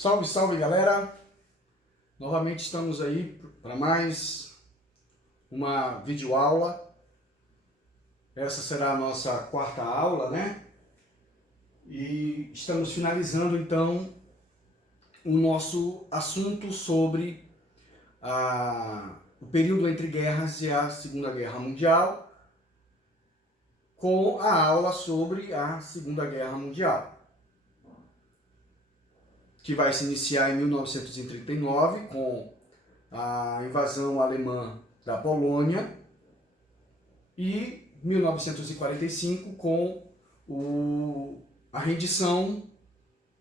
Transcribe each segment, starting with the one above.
Salve, salve galera! Novamente estamos aí para mais uma videoaula. Essa será a nossa quarta aula, né? E estamos finalizando então o nosso assunto sobre o período entre guerras e a Segunda Guerra Mundial, com a aula sobre a Segunda Guerra Mundial, que vai se iniciar em 1939 com a invasão alemã da Polônia e 1945 com a rendição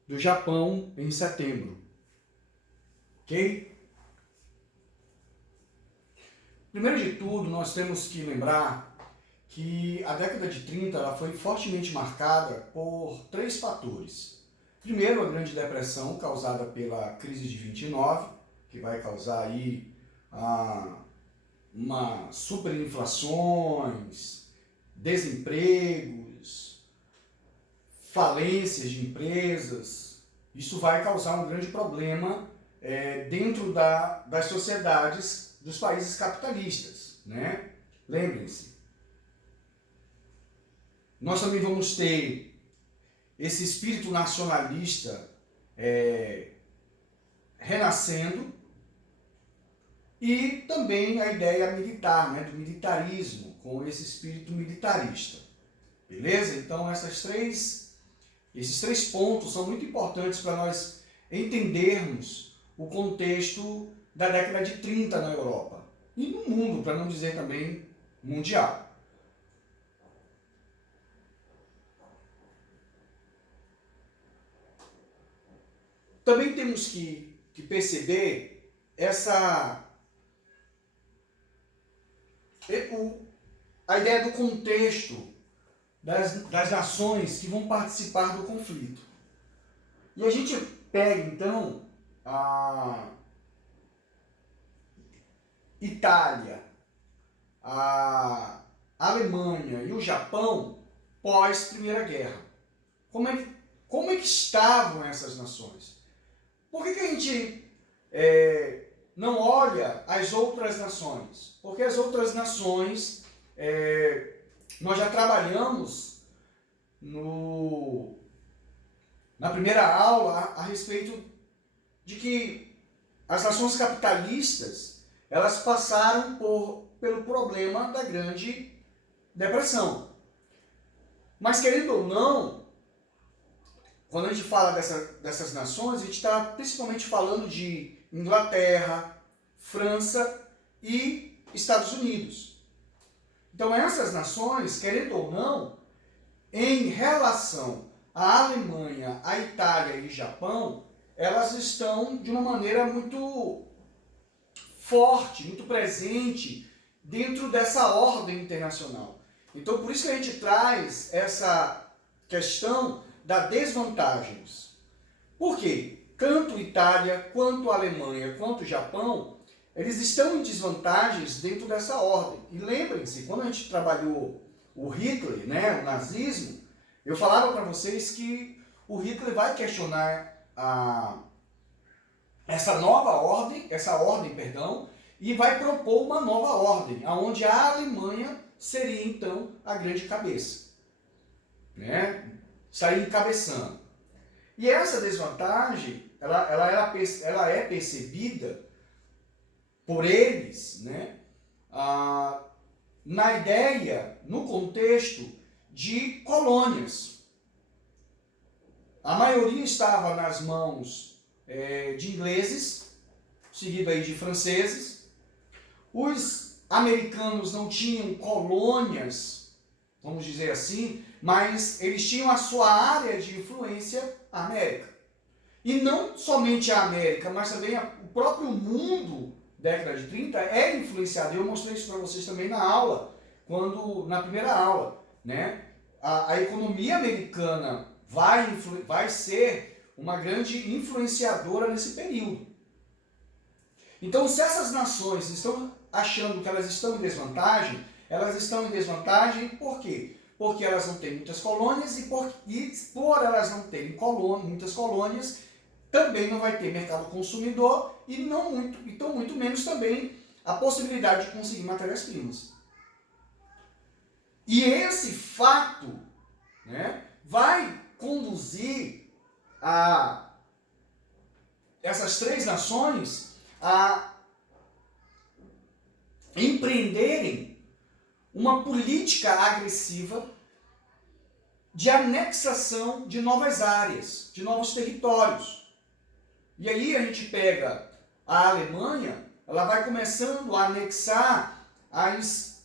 do Japão em setembro. Ok? Primeiro de tudo, nós temos que lembrar que a década de 30 ela foi fortemente marcada por três fatores. Primeiro, a Grande Depressão, causada pela crise de 29, que vai causar aí uma superinflações, desempregos, falências de empresas. Isso vai causar um grande problema dentro das sociedades dos países capitalistas, né? Lembrem-se, nós também vamos ter esse espírito nacionalista renascendo e também a ideia militar, né, do militarismo, com esse espírito militarista. Beleza? Então esses três pontos são muito importantes para nós entendermos o contexto da década de 30 na Europa e no mundo, para não dizer também mundial. Também temos que perceber a ideia do contexto das nações que vão participar do conflito. E a gente pega então a Itália, a Alemanha e o Japão pós Primeira Guerra. Como é que estavam essas nações? Por que a gente não olha as outras nações? Porque as outras nações, nós já trabalhamos na primeira aula a respeito de que as nações capitalistas elas passaram pelo problema da Grande Depressão. Mas querendo ou não, quando a gente fala dessas nações, a gente está principalmente falando de Inglaterra, França e Estados Unidos. Então essas nações, querendo ou não, em relação à Alemanha, à Itália e Japão, elas estão de uma maneira muito forte, muito presente dentro dessa ordem internacional. Então por isso que a gente traz essa questão das desvantagens. Por quê? Tanto Itália, quanto Alemanha, quanto Japão, eles estão em desvantagens dentro dessa ordem. E lembrem-se, quando a gente trabalhou o Hitler, né, o nazismo, eu falava para vocês que o Hitler vai questionar essa ordem, e vai propor uma nova ordem, onde a Alemanha seria então a grande cabeça, né? Estaria encabeçando. E essa desvantagem, ela é percebida por eles, né, na ideia, no contexto de colônias. A maioria estava nas mãos de ingleses, seguido aí de franceses. Os americanos não tinham colônias, vamos dizer assim, mas eles tinham a sua área de influência, a América. E não somente a América, mas também o próprio mundo, década de 30, é influenciado. Eu mostrei isso para vocês também na aula, na primeira aula, né? A economia americana vai ser uma grande influenciadora nesse período. Então, se essas nações estão achando que elas estão em desvantagem, por quê? Porque elas não têm muitas colônias e por elas não terem muitas colônias, também não vai ter mercado consumidor e então muito menos também a possibilidade de conseguir matérias-primas. E esse fato, né, vai conduzir essas três nações a empreenderem uma política agressiva de anexação de novas áreas, de novos territórios. E aí a gente pega a Alemanha, ela vai começando a anexar as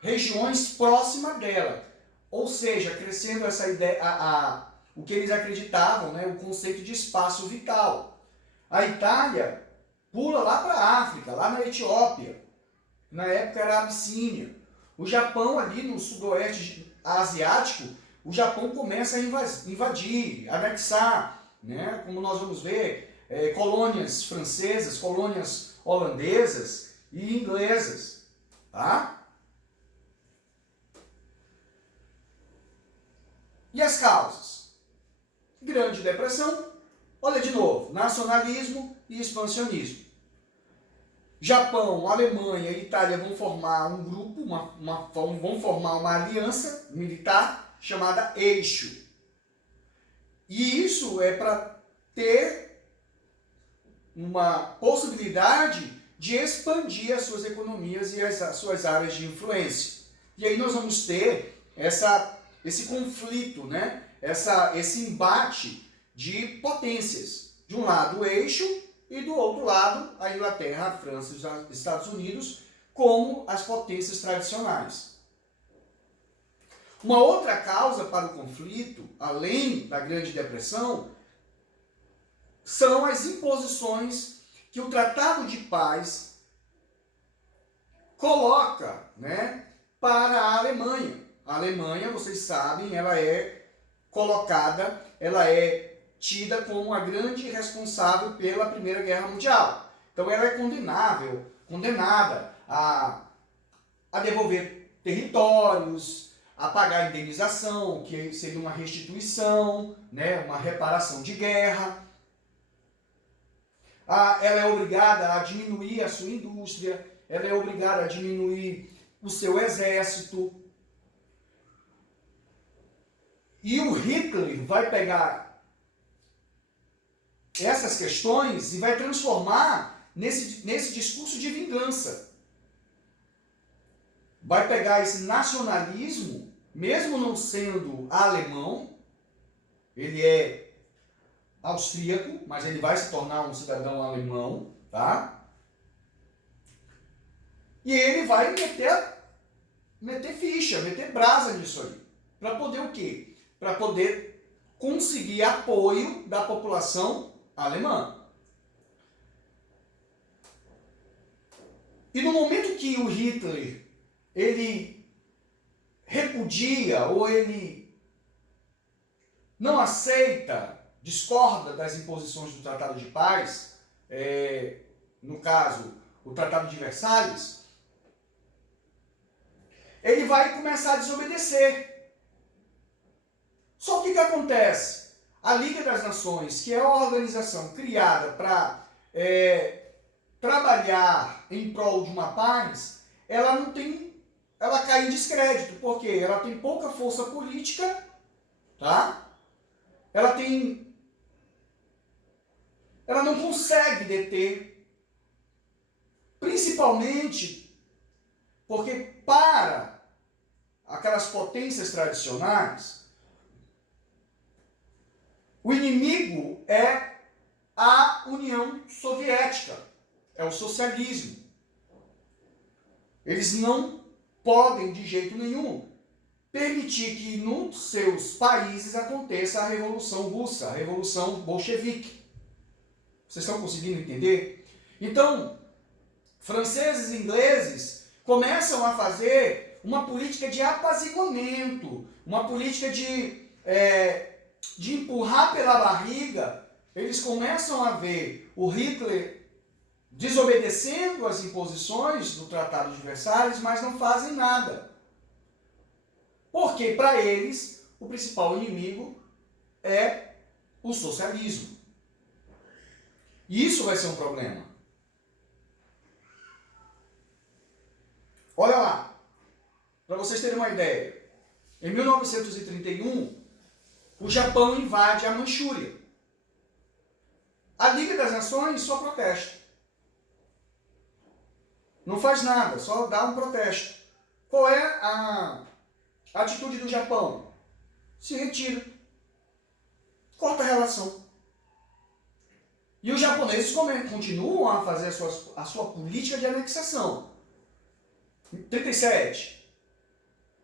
regiões próximas dela, ou seja, crescendo essa ideia, o que eles acreditavam, né, o conceito de espaço vital. A Itália pula lá para a África, lá na Etiópia, na época era a Abissínia. O Japão ali no sudoeste asiático, o Japão começa a invadir, anexar, né, como nós vamos ver, colônias francesas, colônias holandesas e inglesas, tá? E as causas? Grande Depressão, olha de novo, nacionalismo e expansionismo. Japão, Alemanha e Itália vão formar um grupo, vão formar uma aliança militar chamada Eixo. E isso é para ter uma possibilidade de expandir as suas economias e as suas áreas de influência. E aí nós vamos ter esse conflito, né? Esse embate de potências. De um lado o Eixo e do outro lado a Inglaterra, a França e os Estados Unidos como as potências tradicionais. Uma outra causa para o conflito, além da Grande Depressão, são as imposições que o Tratado de Paz coloca, né, para a Alemanha. A Alemanha, vocês sabem, ela é tida como a grande responsável pela Primeira Guerra Mundial. Então ela é condenada a devolver territórios, a pagar indenização, que seria uma restituição, né, uma reparação de guerra. Ela é obrigada a diminuir a sua indústria, ela é obrigada a diminuir o seu exército. E o Hitler vai pegar essas questões e vai transformar nesse discurso de vingança. Vai pegar esse nacionalismo, mesmo não sendo alemão, ele é austríaco, mas ele vai se tornar um cidadão alemão, tá? E ele vai meter ficha, meter brasa nisso aí. Para poder o quê? Para poder conseguir apoio da população alemã. E no momento que o Hitler ele repudia ou ele não aceita, discorda das imposições do Tratado de Paz, no caso, o Tratado de Versalhes, ele vai começar a desobedecer. Só que o que acontece? A Liga das Nações, que é uma organização criada para trabalhar em prol de uma paz, ela cai em descrédito, porque ela tem pouca força política, tá? Ela não consegue deter, principalmente porque para aquelas potências tradicionais, o inimigo é a União Soviética, é o socialismo. Eles não podem, de jeito nenhum, permitir que nos seus países aconteça a Revolução Russa, a Revolução Bolchevique. Vocês estão conseguindo entender? Então, franceses e ingleses começam a fazer uma política de apaziguamento, uma política de empurrar pela barriga. Eles começam a ver o Hitler desobedecendo as imposições do Tratado de Versalhes, mas não fazem nada. Porque, para eles, o principal inimigo é o socialismo. E isso vai ser um problema. Olha lá, para vocês terem uma ideia. Em 1931, o Japão invade a Manchúria. A Liga das Nações só protesta. Não faz nada, só dá um protesto. Qual é a atitude do Japão? Se retira. Corta a relação. E os japoneses continuam a fazer a sua política de anexação. 37,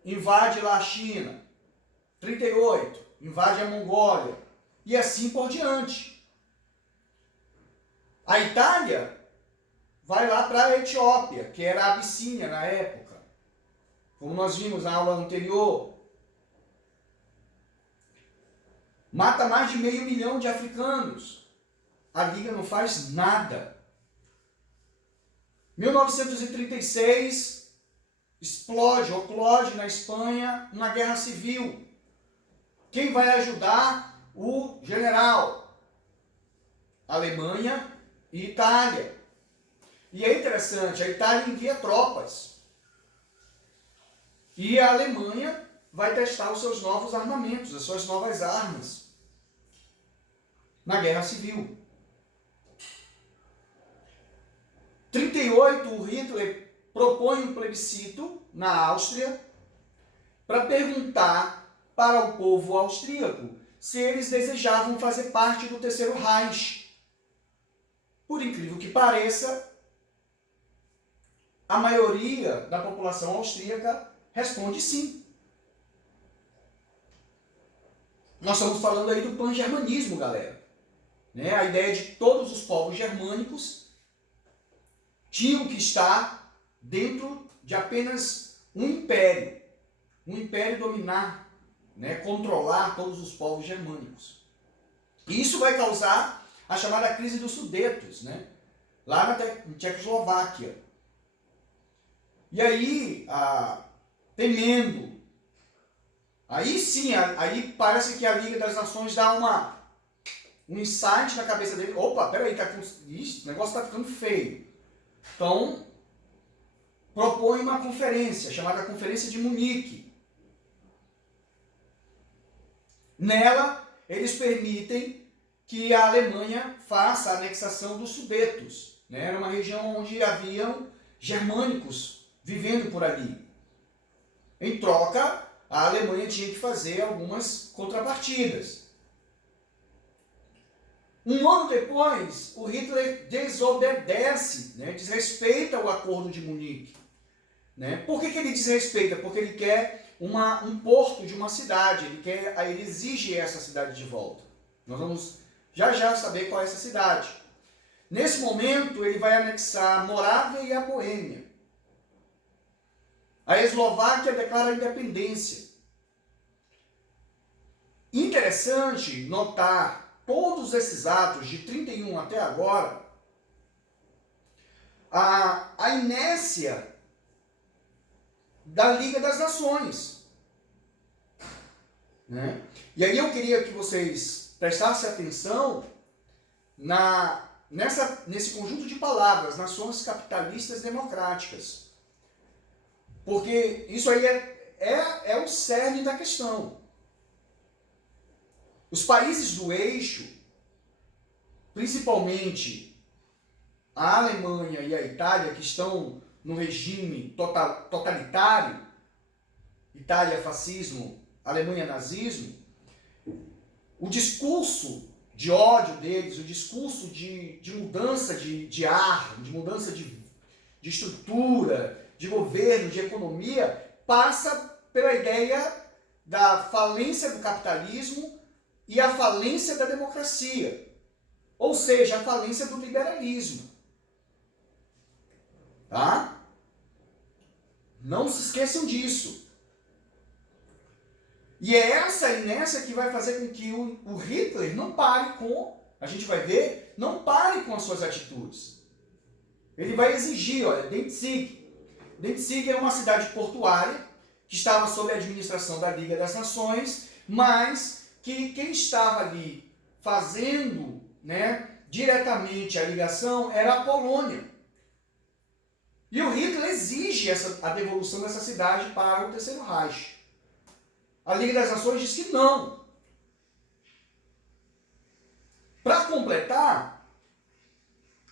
invade lá a China. 38, invade a Mongólia. E assim por diante. A Itália vai lá para a Etiópia, que era a Abissínia na época. Como nós vimos na aula anterior. Mata mais de 500 mil de africanos. A Liga não faz nada. 1936, eclode na Espanha uma guerra civil. Quem vai ajudar? O general. Alemanha e Itália. E é interessante, a Itália envia tropas. E a Alemanha vai testar os seus novos armamentos, as suas novas armas. Na Guerra Civil. 38, o Hitler propõe um plebiscito na Áustria para perguntar para o povo austríaco se eles desejavam fazer parte do Terceiro Reich. Por incrível que pareça, a maioria da população austríaca responde sim. Nós estamos falando aí do pan-germanismo, galera. Né? A ideia de todos os povos germânicos tinham que estar dentro de apenas um império dominar, né? Controlar todos os povos germânicos. E isso vai causar a chamada crise dos Sudetos, né? Lá na Tchecoslováquia. E aí, temendo, aí sim, aí parece que a Liga das Nações dá um insight na cabeça dele. Opa, peraí, o negócio está ficando feio. Então, propõe uma conferência, chamada Conferência de Munique. Nela, eles permitem que a Alemanha faça a anexação dos Sudetos. Né? Era uma região onde haviam germânicos vivendo por ali. Em troca, a Alemanha tinha que fazer algumas contrapartidas. Um ano depois, o Hitler desobedece, né, desrespeita o Acordo de Munique. Né? Por que ele desrespeita? Porque ele quer um porto de uma cidade, ele exige essa cidade de volta. Nós vamos já saber qual é essa cidade. Nesse momento, ele vai anexar a Morávia e a Boêmia. A Eslováquia declara a independência. Interessante notar todos esses atos de 31 até agora, a inércia da Liga das Nações. Né? E aí eu queria que vocês prestassem atenção nesse conjunto de palavras, nações capitalistas democráticas. Porque isso aí é o cerne da questão. Os países do eixo, principalmente a Alemanha e a Itália, que estão no regime totalitário, Itália fascismo, Alemanha nazismo, o discurso de ódio deles, o discurso de mudança de ar, de mudança de estrutura, de governo, de economia, passa pela ideia da falência do capitalismo e a falência da democracia, ou seja, a falência do liberalismo. Tá? Não se esqueçam disso. E é essa inércia que vai fazer com que o Hitler não pare a gente vai ver, não pare com as suas atitudes. Ele vai exigir, olha, Danzig. Danzig é uma cidade portuária que estava sob a administração da Liga das Nações, mas que quem estava ali fazendo, né, diretamente a ligação era a Polônia. E o Hitler exige a devolução dessa cidade para o Terceiro Reich. A Liga das Nações diz que não. Para completar,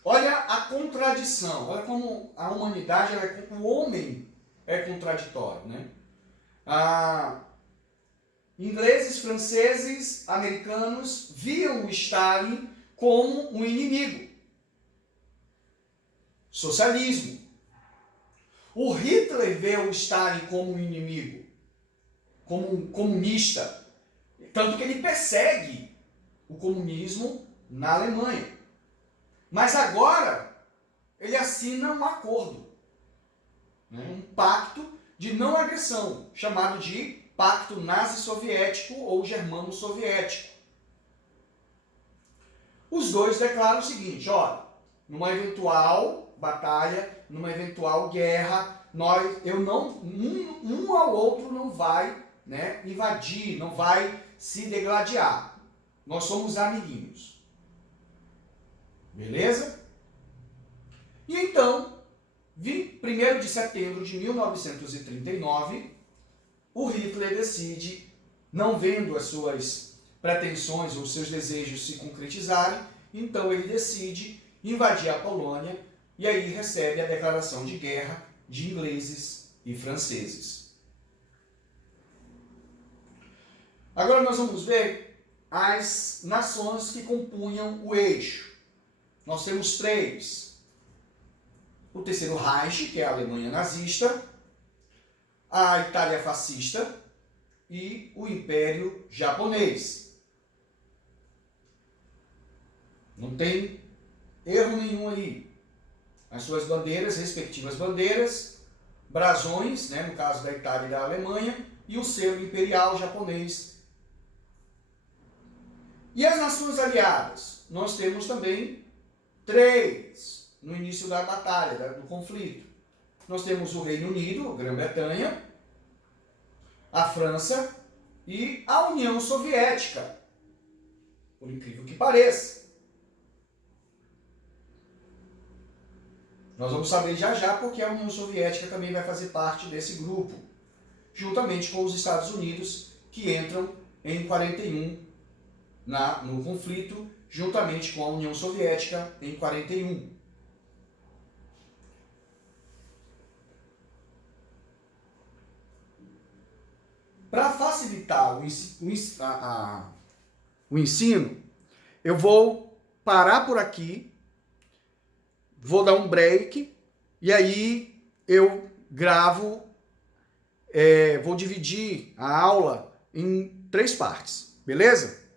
olha a contradição, olha como a humanidade, o homem é contraditório, né? Ingleses, franceses, americanos viam o Stalin como um inimigo. Socialismo. O Hitler vê o Stalin como um inimigo, como um comunista, tanto que ele persegue o comunismo na Alemanha. Mas agora ele assina um acordo, né, um pacto de não agressão, chamado de Pacto Nazi-Soviético ou Germano-Soviético. Os dois declaram o seguinte, olha, numa eventual batalha, numa eventual guerra, um ao outro não vai, né, invadir, não vai se degladiar. Nós somos amiguinhos. Beleza? E então, 1º de setembro de 1939, o Hitler decide, não vendo as suas pretensões ou seus desejos se concretizarem, então ele decide invadir a Polônia e aí recebe a declaração de guerra de ingleses e franceses. Agora nós vamos ver as nações que compunham o eixo. Nós temos 3. O Terceiro Reich, que é a Alemanha nazista, a Itália fascista e o Império Japonês. Não tem erro nenhum aí. As suas bandeiras, respectivas bandeiras, brasões, né, no caso da Itália e da Alemanha, e o selo imperial japonês. E as nações aliadas? Nós temos também 3 no início da batalha, do conflito. Nós temos o Reino Unido, a Grã-Bretanha, a França e a União Soviética, por incrível que pareça. Nós vamos saber já porque a União Soviética também vai fazer parte desse grupo, juntamente com os Estados Unidos, que entram em 41 no conflito, juntamente com a União Soviética em 41. Para facilitar o ensino, eu vou parar por aqui, vou dar um break e aí eu gravo, vou dividir a aula em 3 partes, beleza?